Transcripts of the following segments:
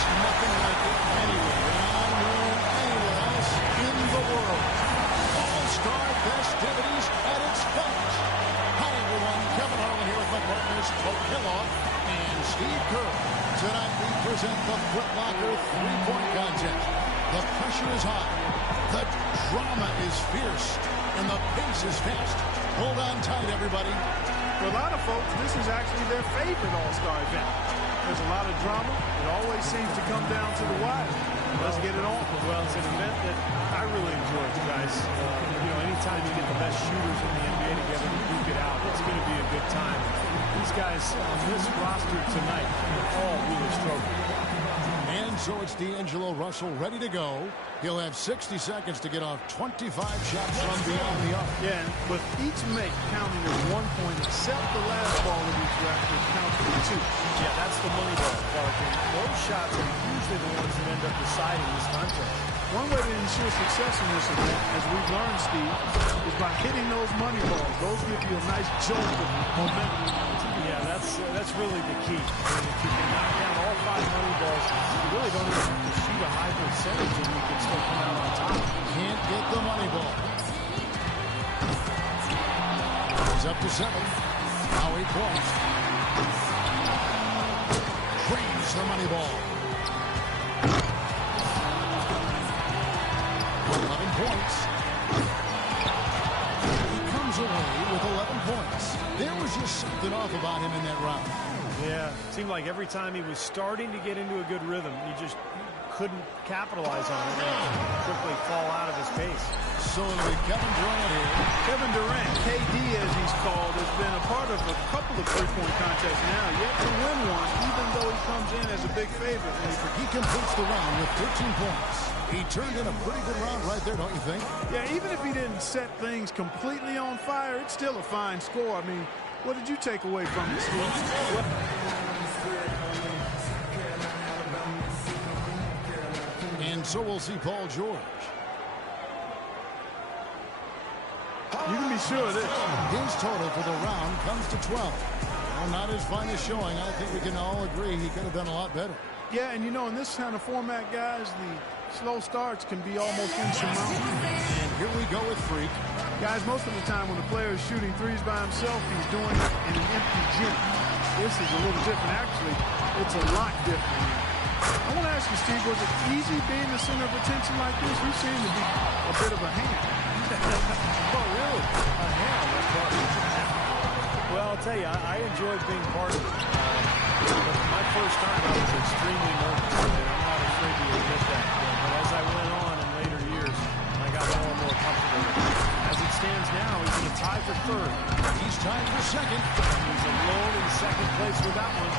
There's nothing like it anywhere, anywhere else in the world. All-Star festivities at its finest. Hi, everyone. Kevin Harlan here with my partners, Coach Kellogg and Steve Kerr. Tonight we present the Foot Locker three-point contest. The pressure is high. The drama is fierce. And the pace is fast. Hold on tight, everybody. For a lot of folks, this is actually their favorite All-Star event. There's a lot of drama. It always seems to come down to the wire. Let's get it on. Well, it's an event that I really enjoy, guys. Anytime you get the best shooters in the NBA together to duke it out, it's going to be a good time. These guys on this roster tonight are all really struggling. And so it's D'Angelo Russell ready to go. He'll have 60 seconds to get off 25 shots from beyond the arc. Yeah, and with each make counting as 1 point, except the last ball of each rack, which counts for 2. Yeah, that's the money ball, Clark. And those shots are usually the ones that end up deciding this contest. One way to ensure success in this event, as we've learned, Steve, is by hitting those money balls. Those give you a nice jolt of momentum. Yeah, that's really the key. I mean, if you can knock down all 5 money balls, you really don't even have to shoot a high percentage and you can still come out on top. Can't get the money ball. He's up to 7. Now 8 points. Drains the money ball. 11 points. He comes away with 11 points. There was just something off about him in that round. Yeah, it seemed like every time he was starting to get into a good rhythm, he just couldn't capitalize on it and quickly fall out of his pace. So it'll be Kevin Durant here. Kevin Durant, KD as he's called, has been a part of a couple of three-point contests now, yet to win one, even though he comes in as a big favorite. He completes the round with 13 points. He turned in a pretty good round right there, don't you think? Yeah, even if he didn't set things completely on fire, it's still a fine score. I mean, what did you take away from this one? And so we'll see Paul George. You can be sure of this. His total for the round comes to 12. Well, not his finest showing. I think we can all agree he could have done a lot better. Yeah, and in this kind of format, guys, the slow starts can be almost insurmountable. And here we go with Freak. Guys, most of the time when a player is shooting threes by himself, he's doing it in an empty gym. This is a little different. Actually, it's a lot different. I want to ask you, Steve, was it easy being the center of attention like this? You seem to be a bit of a hand. Oh, really? A hand? Well, I'll tell you, I enjoyed being part of it. But my first time, I was extremely nervous. And I'm not afraid to admit that. But as I went on in later years, I got more and more comfortable with it. As it stands now, he's in a tie for third. He's tied for second. He's alone in second place with that one.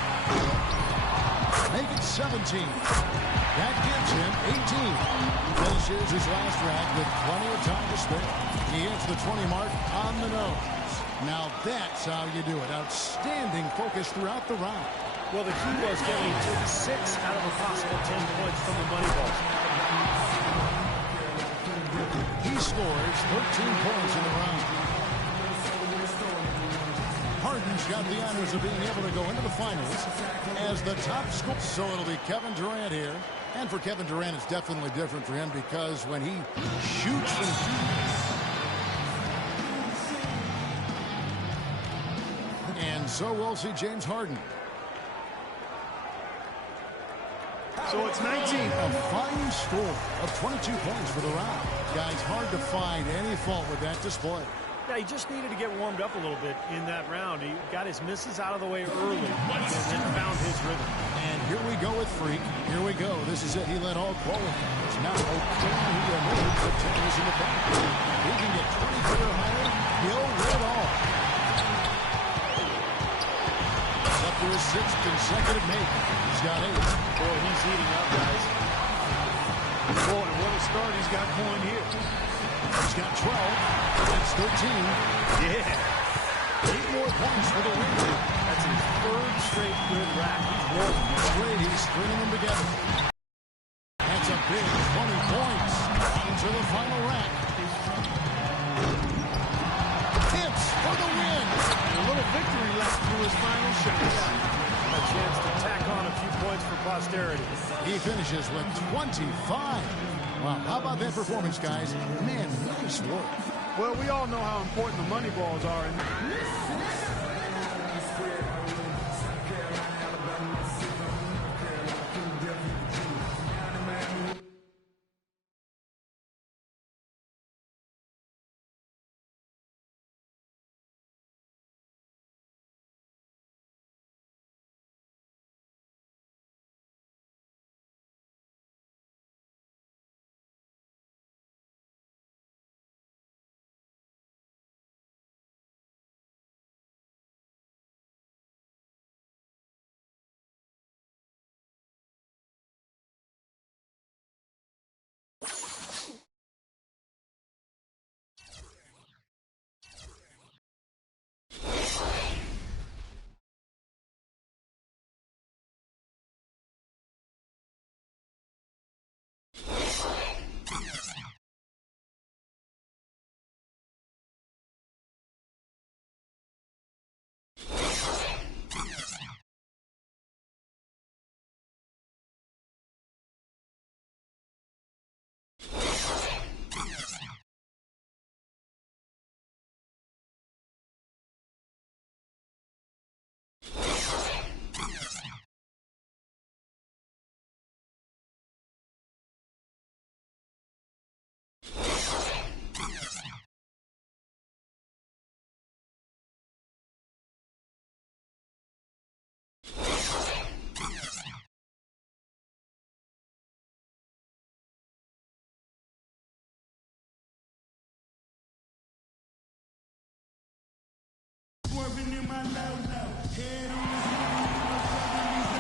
Make it 17. That gives him 18. He finishes his last rack with plenty of time to spare. He hits the 20 mark on the nose. Now that's how you do it. Outstanding focus throughout the round. Well, the key was getting to 6 out of a possible 10 points from the money ball. He scores 13 points in the round. Harden's got the honors of being able to go into the finals as the top scorer. So it'll be Kevin Durant here. And for Kevin Durant, it's definitely different for him because when he shoots from and so we'll see James Harden. So it's 19. A fine score of 22 points for the round. Guys, hard to find any fault with that display. Yeah, he just needed to get warmed up a little bit in that round. He got his misses out of the way early and then found his rhythm. And here we go with Freak. Here we go. This is it. He led all qualifiers. Now, can he emerge the tennis in the back? He can get 23 or higher. He'll win it all. It's up to his 6th consecutive make. He's got 8. Boy, he's heating up, guys. Boy, what a start he's got going here. He's got 12. That's 13. Yeah. 8 more points for the win. That's his 3rd straight good rack. He's rolling. He's stringing them together. That's a big 20 points into the final rack. Hits for the win. And a little victory lap through his final shot. a chance to tack on a few points for posterity. He finishes with 25. Wow, how about that performance, guys? Man, nice work. Well, we all know how important the money balls are.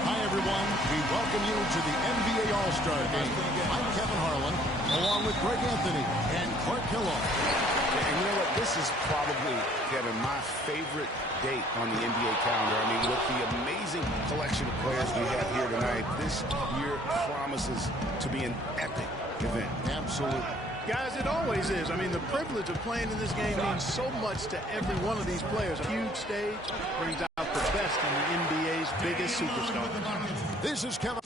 Hi, everyone. We welcome you to the NBA All-Star Game. I'm Kevin Harlan, along with Greg Anthony and Clark Kellogg. And you know what? This is probably, Kevin, my favorite date on the NBA calendar. I mean, with the amazing collection of players we have here tonight, this year promises to be an epic event. Absolutely. Guys, it always is. I mean, the privilege of playing in this game means so much to every one of these players. A huge stage brings out the best in the NBA's biggest superstars. This is Kevin.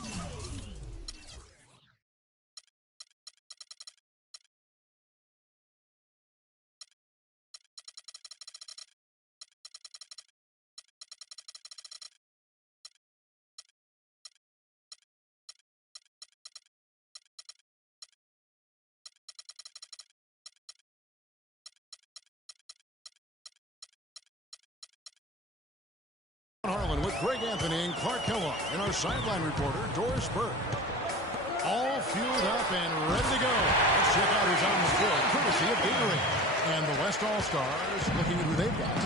Harlan with Greg Anthony and Clark Kellogg and our sideline reporter, Doris Burke. All fueled up and ready to go. Let's check out who's on the floor, courtesy of Gatorade. And the West All-Stars looking at who they've got.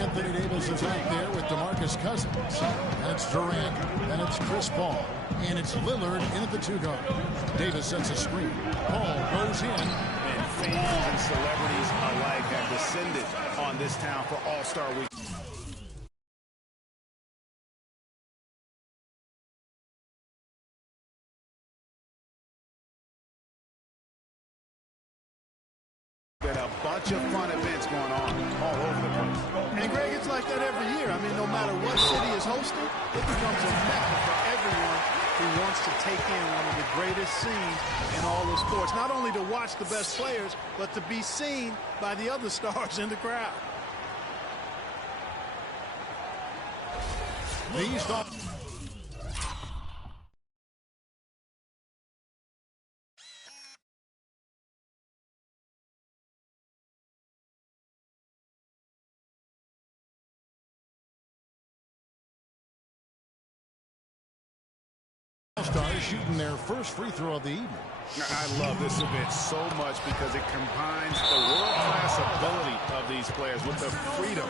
Anthony Davis is out there with DeMarcus Cousins. And it's Durant. And it's Chris Paul. And it's Lillard in at the two-guard. Davis sets a screen. Paul goes in. And fans and celebrities alike have descended on this town for All-Star Week. Got a bunch of fun events going on all over the place. And, Greg, it's like that every year. I mean, no matter what city is hosting, it becomes a mecca for everyone who wants to take in one of the greatest scenes in all of sports. Not only to watch the best players, but to be seen by the other stars in the crowd. These thoughts. Stars shooting their first free throw of the evening. I love this event so much because it combines the world-class ability of these players with the freedom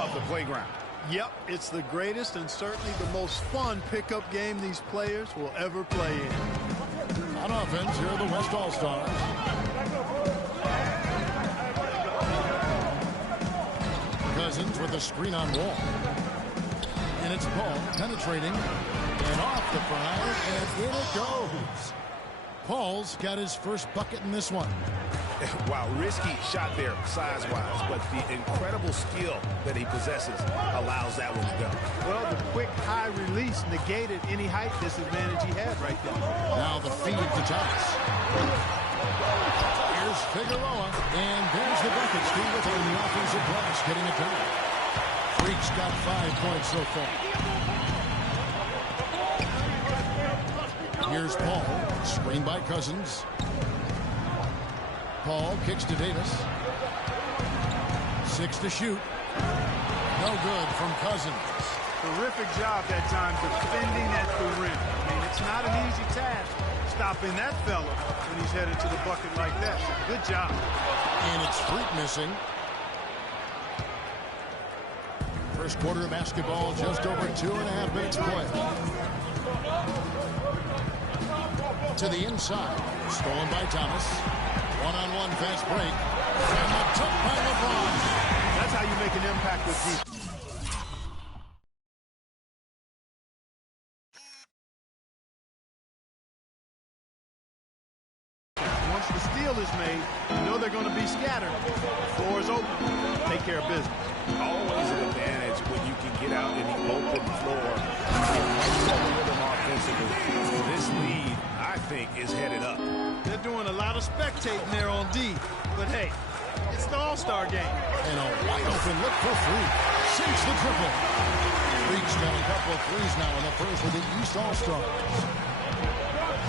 of the playground. Yep, it's the greatest and certainly the most fun pickup game these players will ever play in. On offense, here are the West All-Stars. Cousins with a screen on Wall. And it's Paul penetrating and off the front, and in it goes. Paul's got his first bucket in this one. Wow, risky shot there size-wise, but the incredible skill that he possesses allows that one to go. Well, the quick high release negated any height disadvantage he had right there. Now the feed to Thomas. Here's Figueroa, and there's the bucket. Steve with it in the offensive glass, getting it done. Freak's got 5 points so far. Here's Paul, screened by Cousins. Paul kicks to Davis. 6 to shoot. No good from Cousins. Terrific job that time defending at the rim. I mean, it's not an easy task stopping that fella when he's headed to the bucket like that. Good job. And it's Freak missing. First quarter of basketball, just over 2.5 minutes played. To the inside. Stolen by Thomas. One-on-one fast break. And the took by LeBron. That's how you make an impact with defense. Once the steal is made, you know they're going to be scattered. The floor is open. Take care of business. Always an advantage when you can get out in the open floor and set the rhythm offensively. This lead, I think, is headed up. They're doing a lot of spectating there on D. But hey, it's the All-Star game. And a wide open look for Freak. Sinks the triple. Freak's got a couple of threes now in the first with the East All-Stars.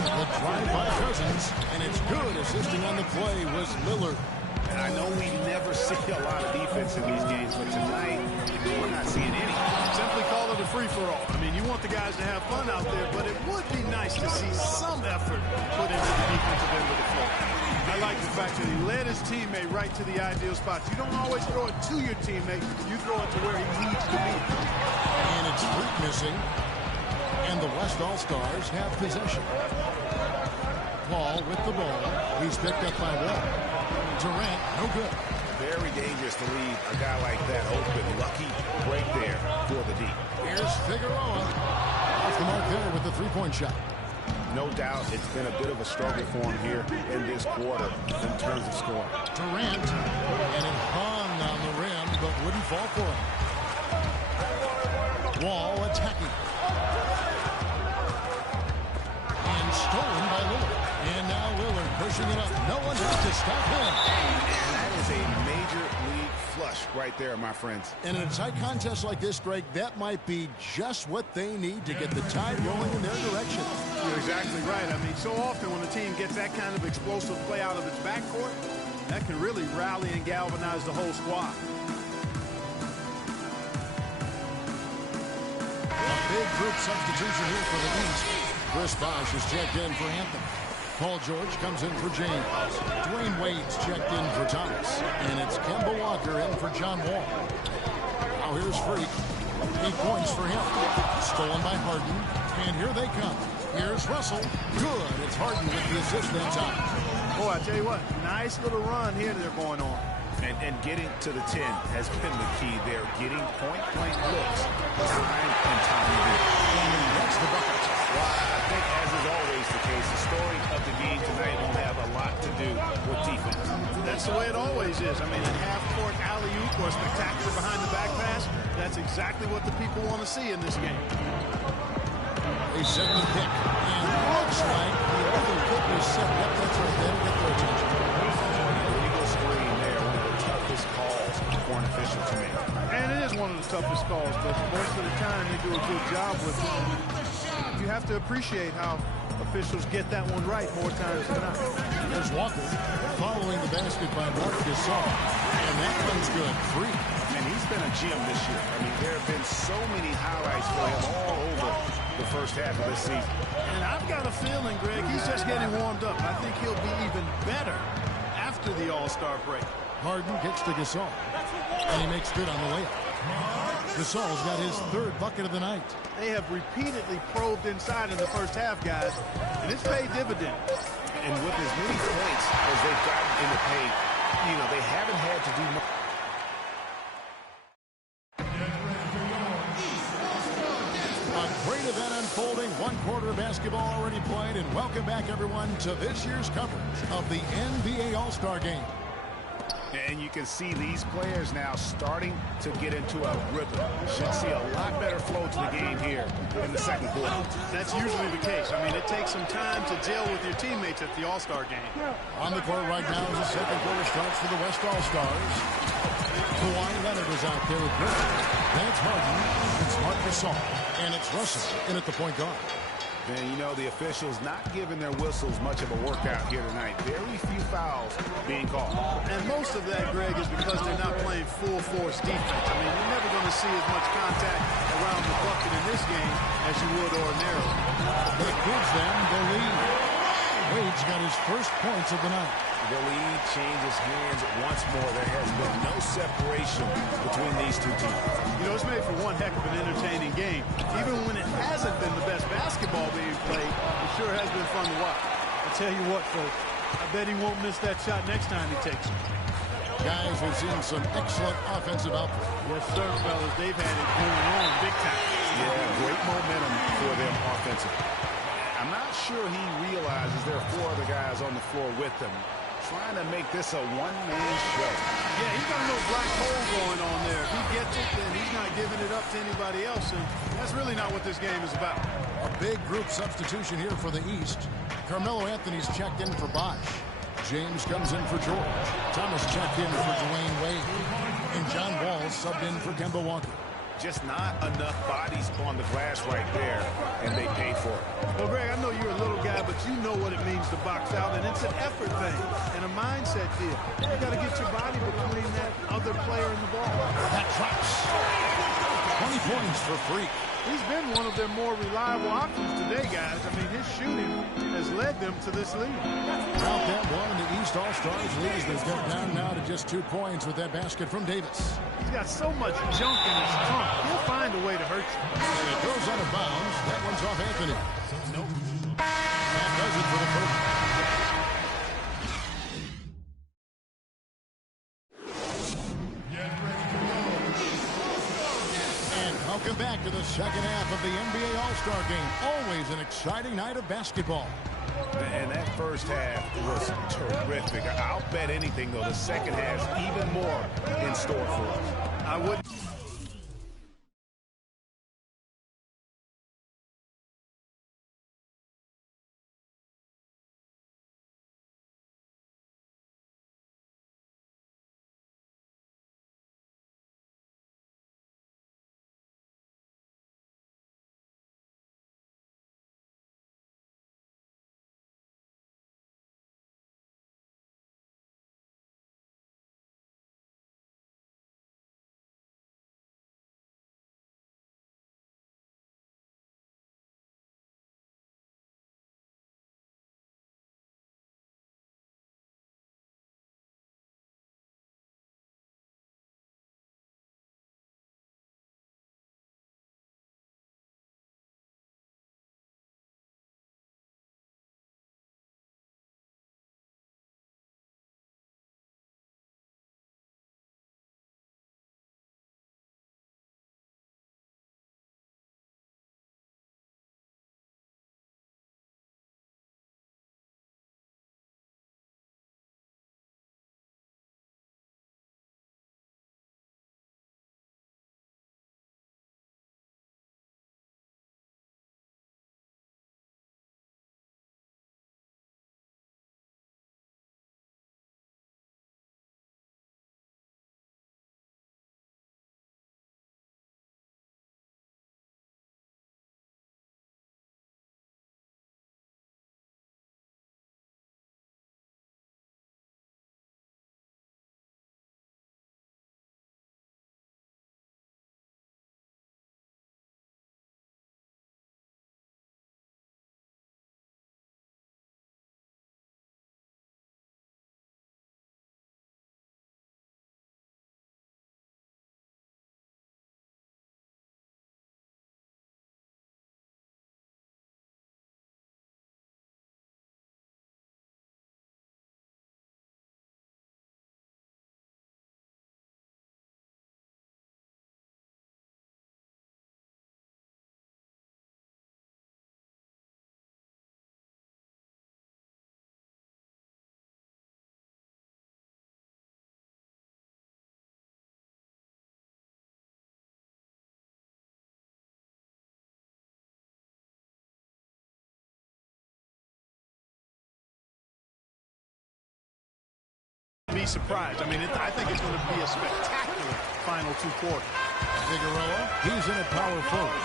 The drive by Cousins, and it's good. Assisting on the play was Lillard. And I know we never see a lot of defense in these games, but tonight, we're not seeing any. Simply call it a free-for-all. I mean, you want the guys to have fun out there, but it would be nice to see some effort put into the defensive end of the floor. I like the fact that he led his teammate right to the ideal spots. You don't always throw it to your teammate. You throw it to where he needs to be. And it's Freak missing. And the West All-Stars have possession. Paul with the ball. He's picked up by Wall. Durant, no good. Very dangerous to leave a guy like that open. Lucky break there for the D. Here's Figueroa. Off the mark there with the three-point shot. No doubt it's been a bit of a struggle for him here in this quarter in terms of scoring. Durant, and it hung on the rim, but wouldn't fall for him. Wall attacking. And stolen by Lillard. And now Lillard pushing it up. No one has to stop him. And that is a major league flush right there, my friends. And in a tight contest like this, Greg, that might be just what they need to get the tide rolling in their direction. You're exactly right. I mean, so often when a team gets that kind of explosive play out of its backcourt, that can really rally and galvanize the whole squad. A big group substitution here for the East. Chris Bosh is checked in for Anthony. Paul George comes in for James. Dwayne Wade's checked in for Thomas. And it's Kemba Walker in for John Wall. Now here's Freak. 8 points for him. Stolen by Harden. And here they come. Here's Russell. Good. It's Harden with the assist that time. Boy, I tell you what, nice little run here they're going on. And getting to the 10 has been the key there. Getting point-blank looks time and time again. And that's the bucket. Well, I think, as is always the case, the story of the game tonight will have a lot to do with defense. That's the way it always is. I mean, a half-court alley-oop or a spectacular behind-the-back pass, that's exactly what the people want to see in this game. A second pick. And looks like the other pick was set up. That's right there to get their attention. Legal screen there, one of the toughest calls for an official to make. And it is one of the toughest calls, but most of the time they do a good job with it. You have to appreciate how officials get that one right more times than not. There's Walker following the basket by Mark Gasol. And that one's good. Free. And he's been a gem this year. I mean, there have been so many highlights for him all over the first half of this season. And I've got a feeling, Greg, he's just getting warmed up. I think he'll be even better after the All-Star break. Harden kicks to Gasol. And he makes good on the layup. Gasol's got his third bucket of the night. They have repeatedly probed inside in the first half, guys, and it's paid dividends. And with as many points as they've gotten in the paint, you know, they haven't had to do much. A great event on unfolding. One quarter of basketball already played, and welcome back, everyone, to this year's coverage of the NBA All-Star Game. And you can see these players now starting to get into a rhythm. Should see a lot better flow to the game here in the second quarter. That's usually the case. I mean, it takes some time to gel with your teammates at the All-Star game. On the court right now as the second quarter starts for the West All-Stars. Kawhi Leonard is out there with Griffin. Then it's Harden, it's Marc Gasol, and it's Russell in at the point guard. And you know, the officials not giving their whistles much of a workout here tonight. Very few fouls being called. And most of that, Greg, is because they're not playing full force defense. I mean, you're never going to see as much contact around the bucket in this game as you would ordinarily. That gives them the lead. Wade's got his first points of the night. The lead changes hands once more. There has been no separation between these two teams. You know, it's made for one heck of an entertaining game. Even when it hasn't been the best basketball being played, it sure has been fun to watch. I tell you what, folks, I bet he won't miss that shot next time he takes it. Guys, we've seen some excellent offensive output. Yes, sir, fellas. They've had it going on big time. Yeah, great momentum for them offensively. I'm not sure he realizes there are four other guys on the floor with him, trying to make this a one-man show. Yeah, he's got a little black hole going on there. If he gets it, then he's not giving it up to anybody else, and that's really not what this game is about. A big group substitution here for the East. Carmelo Anthony's checked in for Bosh. James comes in for George. Thomas checked in for Dwayne Wade. And John Wall subbed in for Kemba Walker. Just not enough bodies on the glass right there, and they pay for it. Well, Greg, I know you're a little guy, but you know what it means to box out, and it's an effort thing and a mindset deal. You got to get your body between that other player and the ball. That drops. 20 points for Freak. He's been one of their more reliable options today, guys. I mean, his shooting has led them to this lead. Count that one, and the East All-Stars lead has got down now to just 2 points with that basket from Davis. He's got so much junk in his trunk. He'll find a way to hurt you. And it goes out of bounds. That one's off Anthony. Nope. That does it for the first. Welcome back to the second half of the NBA All-Star Game. Always an exciting night of basketball. And that first half was terrific. I'll bet anything, though, the second half even more in store for us. I wouldn't. be surprised. I mean, I think it's going to be a spectacular final 2 quarters. Figueroa, he's in at power forward.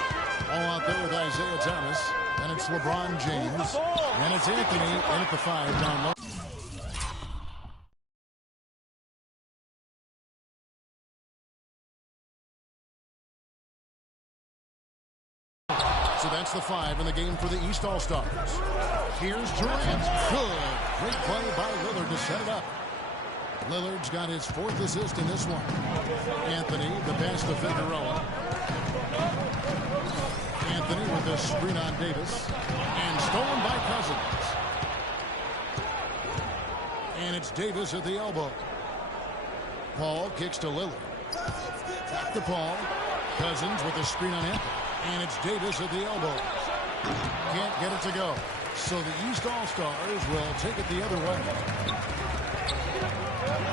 All out there with Isaiah Thomas. And it's LeBron James. And it's Anthony in at the 5 down low. So that's the 5 in the game for the East All-Stars. Here's Durant. Good. Great play by Lillard to set it up. Lillard's got his 4th assist in this one. Anthony, the pass to Figueroa. Anthony with the screen on Davis. And stolen by Cousins. And it's Davis at the elbow. Paul kicks to Lillard. Back to Paul. Cousins with the screen on Anthony. And it's Davis at the elbow. Can't get it to go. So the East All-Stars will take it the other way.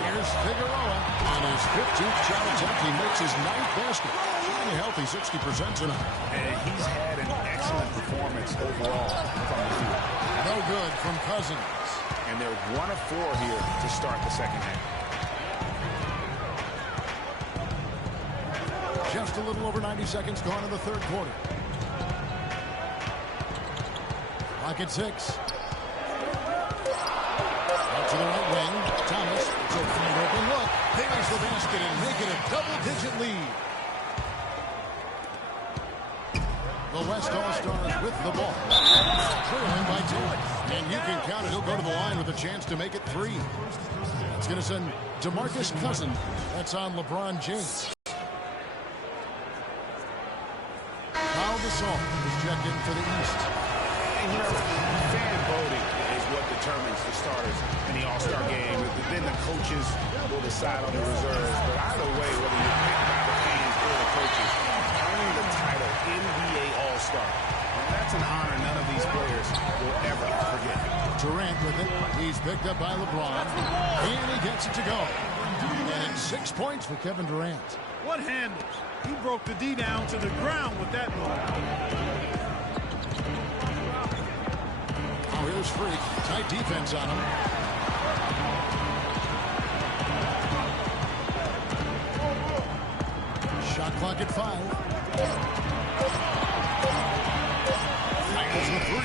Here's Figueroa. On his 15th shot attempt, he makes his 9th basket. Shooting a healthy 60% tonight. And he's had an excellent performance overall from the field. No good from Cousins. And they're 1 of 4 here to start the second half. Just a little over 90 seconds gone in the 3rd quarter. Clock at 6. Out to the right wing. Thomas. So an open look. There's the basket and make it a double-digit lead. The West All-Stars with the ball. Trailing by 10. And you can count it. He'll go to the line with a chance to make it 3. That's going to send DeMarcus Cousins. That's on LeBron James. Gasol is checked in for the East. And, you know, fan voting is what determines the starters in the All-Star game. Then the coaches will decide on the reserves. But either way, whether you're picked by the fans or the coaches, earning the title NBA All-Star, and that's an honor none of these players will ever forget. Durant with it. He's picked up by LeBron. And he gets it to go. And it's 6 points for Kevin Durant. What handles? He broke the D down to the ground with that move. Oh, here's Freak. Tight defense on him. Shot clock at 5. Fires the 3.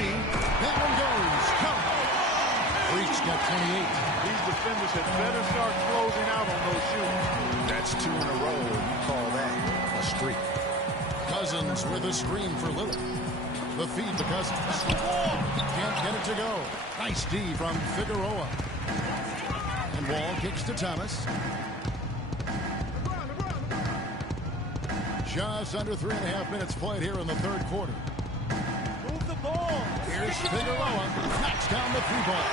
That one goes. Come. Freak's got 28. These defenders had better start closing out on those shoots. That's 2 in a row, and you call that a streak. Cousins with a screen for Lillard. The feed to Cousins. Can't get it to go. Nice D from Figueroa. And Wall kicks to Thomas. Just under 3.5 minutes played here in the 3rd quarter. Move the ball. Here's Figueroa. Knocks down the 3-ball.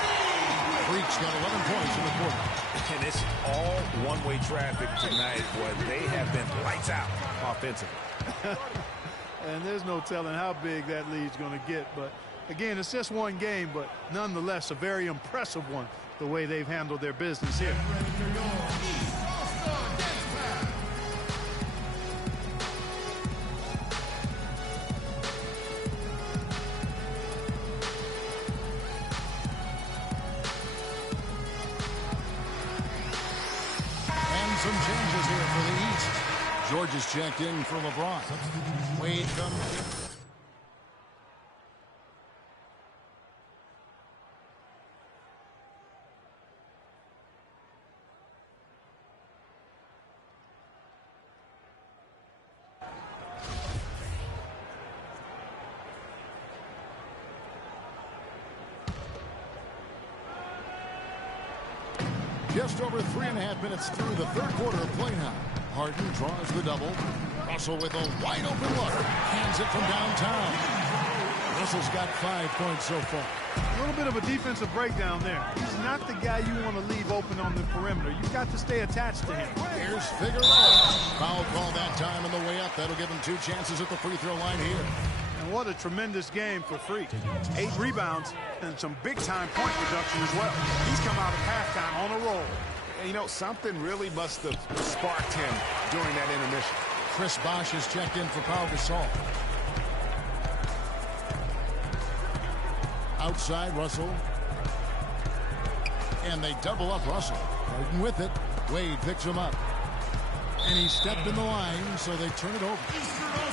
Freak's got 11 points in the quarter. And it's all one-way traffic tonight, boy. They have been lights out offensively. And there's no telling how big that lead's going to get. But, again, it's just one game, but nonetheless a very impressive one, the way they've handled their business here. Some changes here for the East. George is checked in for LeBron. Wade comes in. Just over 3.5 minutes through the 3rd quarter of play now. Harden draws the double. Russell with a wide open look. Hands it from downtown. Russell's got 5 points so far. A little bit of a defensive breakdown there. He's not the guy you want to leave open on the perimeter. You've got to stay attached to him. Here's Figueroa. Foul call that time on the way up. That'll give him 2 chances at the free throw line here. And what a tremendous game for Freak. 8 rebounds and some big-time point production as well. He's come out of halftime on a roll. You know, something really must have sparked him during that intermission. Chris Bosh is checked in for Pau Gasol. Outside, Russell. And they double up Russell. Harden with it. Wade picks him up. And he stepped in the line, so they turn it over.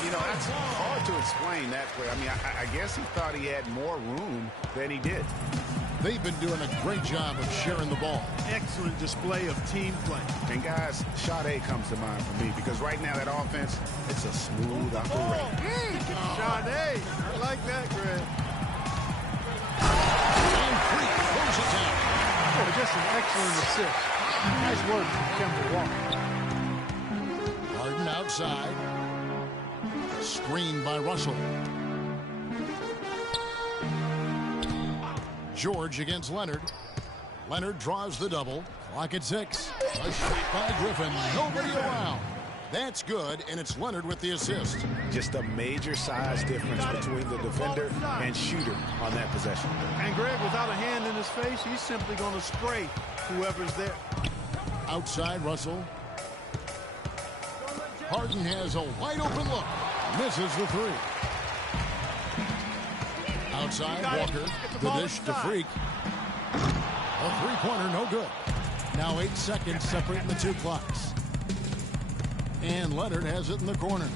You know, that's hard to explain that play. I mean, I guess he thought he had more room than he did. They've been doing a great job of sharing the ball. Excellent display of team play. And, guys, shot A comes to mind for me because right now that offense, it's a smooth operation. Shot A. I like that, Greg. And Freak throws it down. Oh, just an excellent assist. Nice work from Kemba Walker. Harden outside. Screened by Russell. George against Leonard. Leonard draws the double. Clock at 6. A shot by Griffin. Nobody around. That's good, and it's Leonard with the assist. Just a major size difference between the defender and shooter on that possession. And Greg, without a hand in his face, he's simply going to spray whoever's there. Outside Russell. Harden has a wide open look. Misses the 3. Outside Walker. The dish to Freak. A three-pointer, no good. Now 8 seconds separating the two clocks. And Leonard has it in the corner.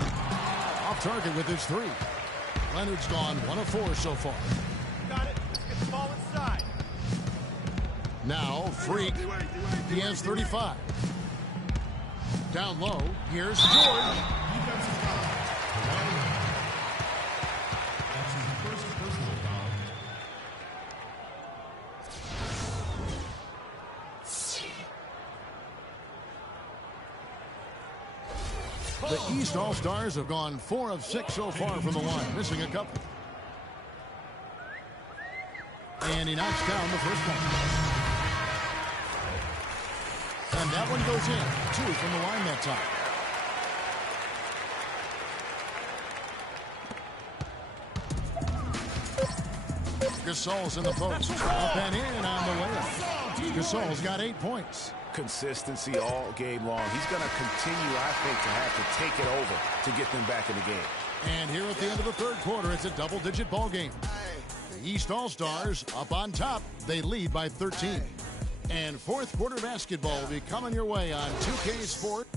Off target with his 3. Leonard's gone 1 of 4 so far. Got it. Let's get the ball inside. Now Freak. He has 35. Down low. Here's George. The East All-Stars have gone 4 of 6 so far from the line, missing a couple. And he knocks down the first one. And that one goes in. 2 from the line that time. Gasol's in the post. Up and in on the layup. Gasol's got 8 points. Consistency all game long. He's going to continue, I think, to have to take it over to get them back in the game. And here at the end of the third quarter, it's a double-digit ball game. The East All-Stars up on top. They lead by 13. And fourth quarter basketball will be coming your way on 2K Sport.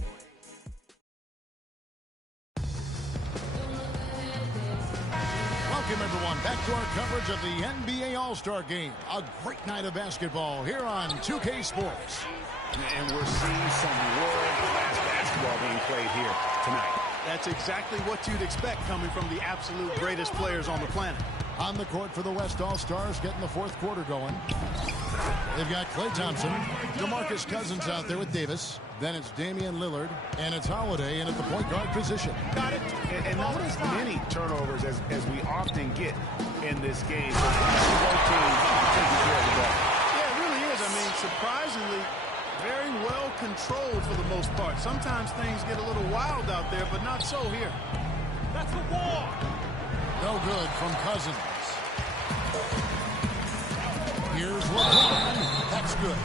Welcome, everyone, back to our coverage of the NBA All-Star Game. A great night of basketball here on 2K Sports. And we're seeing some world-class basketball being played here tonight. That's exactly what you'd expect coming from the absolute greatest players on the planet. On the court for the West All-Stars, getting the fourth quarter going. They've got Klay Thompson, DeMarcus Cousins out there with Davis. Then it's Damian Lillard, and it's Holiday in at the point guard position. Got it. And notice many turnovers as we often get in this game. Both teams taking care of the ball. Yeah, it really is. I mean, surprisingly, very well controlled for the most part. Sometimes things get a little wild out there, but not so here. That's the wall. No good from Cousins. Here's LeBron. That's good.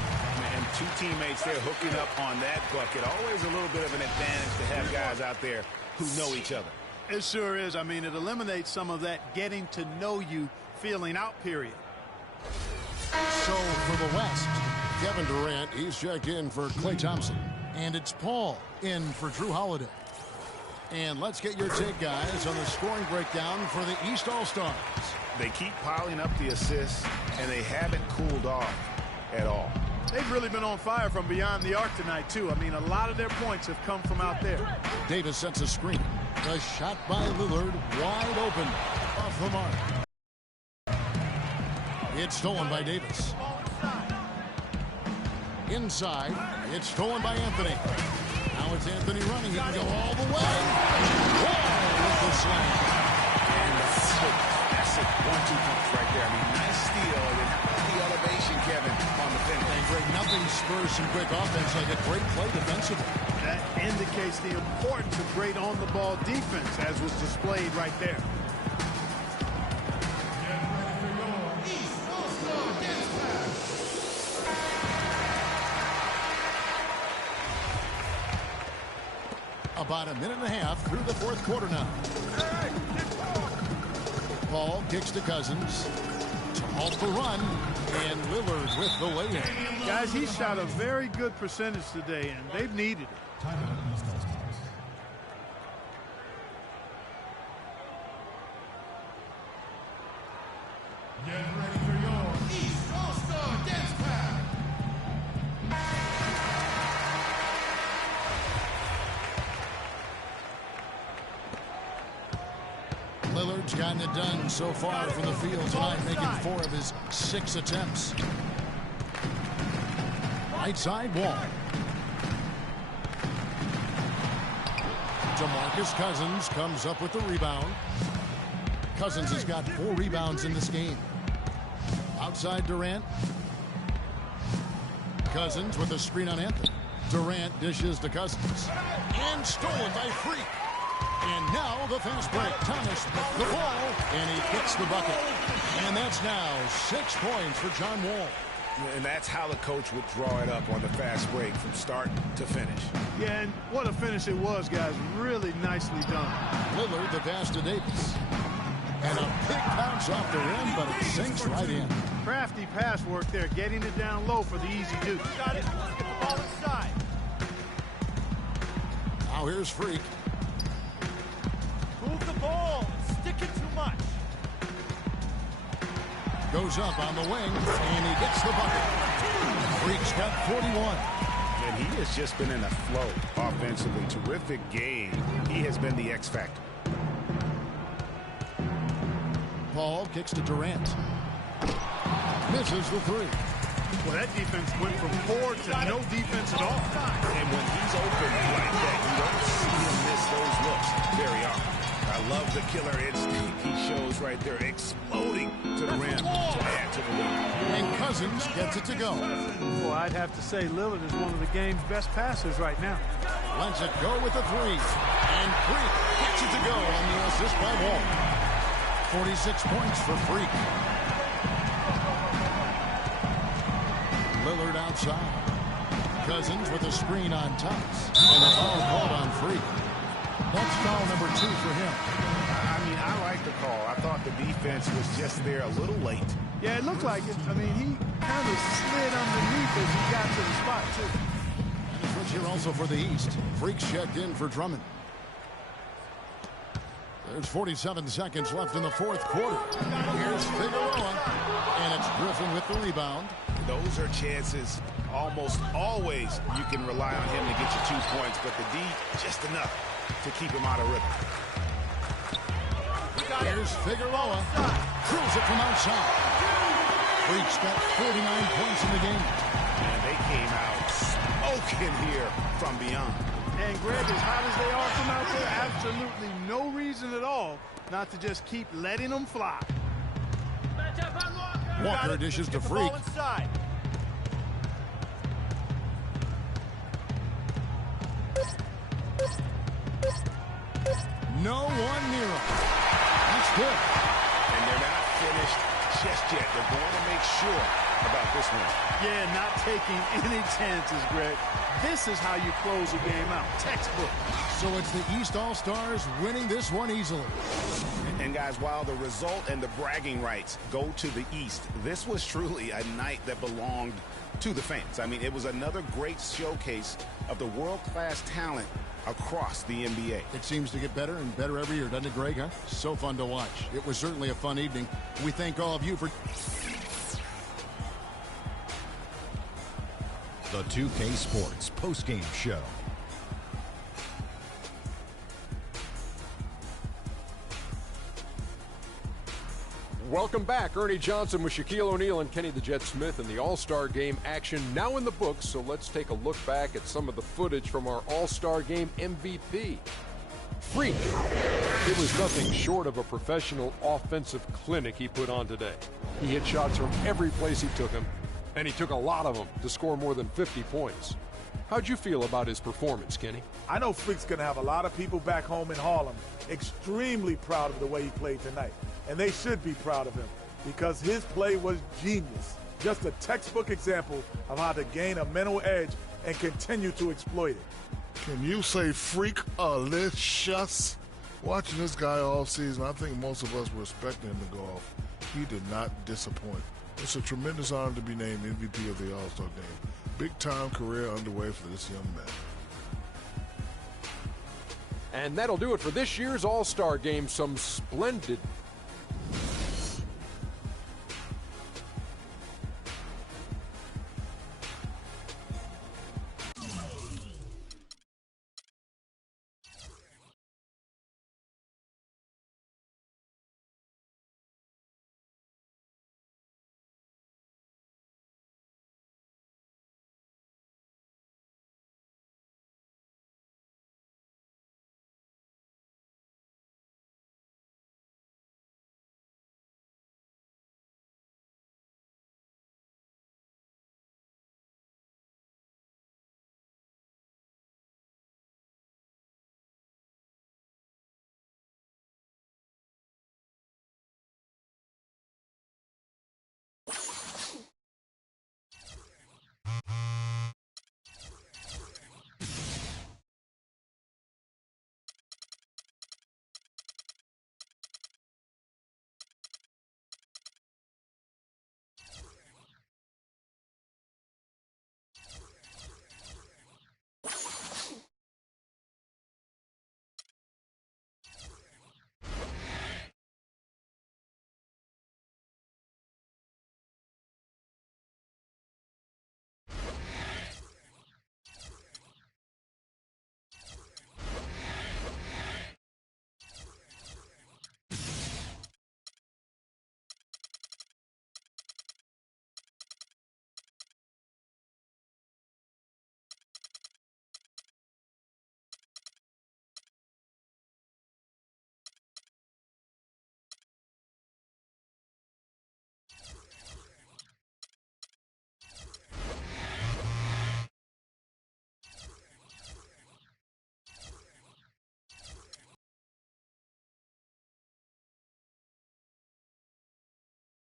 And 2 teammates there hooking up on that bucket. Always a little bit of an advantage to have guys out there who know each other. It sure is. I mean, it eliminates some of that getting to know you feeling out period. So for the West, Kevin Durant, he's checked in for Klay Thompson. And it's Paul in for Drew Holiday. And let's get your take, guys, on the scoring breakdown for the East All-Stars. They keep piling up the assists, and they haven't cooled off at all. They've really been on fire from beyond the arc tonight, too. I mean, a lot of their points have come from out there. Davis sets a screen. The shot by Lillard, wide open, off the mark. It's stolen by Davis. Inside, it's stolen by Anthony. Now it's Anthony running. He can go all the way. Wall with the slam. And that's a 1-2 punch right there. I mean, nice steal. And then how about the elevation, Kevin, on the finish? And Greg, nothing spurs some quick offense like a great play defensively. That indicates the importance of great on-the-ball defense, as was displayed right there. About a minute and a half through the fourth quarter now. Paul kicks to Cousins. To halt the run. And Lillard with the lay-in. Guys, he shot a very good percentage today, and they've needed it. Get ready for your East All-Star Dance Pack. Lillard's gotten it done so far from the field tonight, making 4 of his 6 attempts. Right side Wall. DeMarcus Cousins comes up with the rebound. Cousins has got 4 rebounds in this game. Outside Durant. Cousins with a screen on Anthony. Durant dishes to Cousins. And stolen by Freak. And now the fast break. Thomas with the ball. And he kicks the bucket. And that's now 6 points for John Wall. And that's how the coach would draw it up on the fast break from start to finish. Yeah, and what a finish it was, guys. Really nicely done. Lillard, the pass to Davis. And a big bounce off the rim, but it sinks right in. Crafty pass work there, getting it down low for the easy deuce. Got it. Get the ball inside. Now here's Freak. Move the ball. Stick it too much. Goes up on the wing, and he gets the bucket. Freak's got 41. And he has just been in a flow offensively. Terrific game. He has been the X factor. Paul kicks to Durant. Misses the 3. Well, that defense went from poor to no defense at all. And when he's open like that, you don't see him miss those looks very often. I love the killer instinct he shows right there, exploding to the rim to add to the lead. And Cousins gets it to go. Well, I'd have to say Lillard is one of the game's best passers right now. Lets it go with the 3. And Freak gets it to go on the assist by Wall. 46 points for Freak. Lillard outside. Cousins with a screen on Thomas. And a foul called on Freak. That's foul number 2 for him. I mean, I like the call. I thought the defense was just there a little late. Yeah, it looked like it. I mean, he kind of slid underneath as he got to the spot, too. And a switch here also for the East. Freak's checked in for Drummond. There's 47 seconds left in the 4th quarter. Here's Figueroa. And it's Griffin with the rebound. Those are chances almost always you can rely on him to get you 2 points, but the D, just enough to keep him out of rhythm. Here's Figueroa. Drills it from outside. Freak's got 49 points in the game. And they came out smoking here from beyond. And Greg, as hot as they are from out there, absolutely no reason at all not to just keep letting them fly. Walker dishes to Freak. No one near him. That's good. And they're not finished just yet. They're going to make sure about this one. Yeah, not taking any chances, Greg. This is how you close a game out. Textbook. So it's the East All-Stars winning this one easily. And guys, while the result and the bragging rights go to the East, this was truly a night that belonged to the fans. I mean, it was another great showcase of the world-class talent across the NBA. It seems to get better and better every year, doesn't it, Greg? Huh? So fun to watch. It was certainly a fun evening. We thank all of you for... The 2K Sports postgame show. Welcome back. Ernie Johnson with Shaquille O'Neal and Kenny the Jet Smith in the All-Star Game action now in the books. So let's take a look back at some of the footage from our All-Star Game MVP. Freak. It was nothing short of a professional offensive clinic he put on today. He hit shots from every place he took them, and he took a lot of them to score more than 50 points. How'd you feel about his performance, Kenny? I know Freak's going to have a lot of people back home in Harlem extremely proud of the way he played tonight. And they should be proud of him because his play was genius. Just a textbook example of how to gain a mental edge and continue to exploit it. Can you say freak-alicious? Watching this guy all season, I think most of us were expecting him to go off. He did not disappoint. It's a tremendous honor to be named MVP of the All-Star Game. Big-time career underway for this young man. And that'll do it for this year's All-Star Game. Some splendid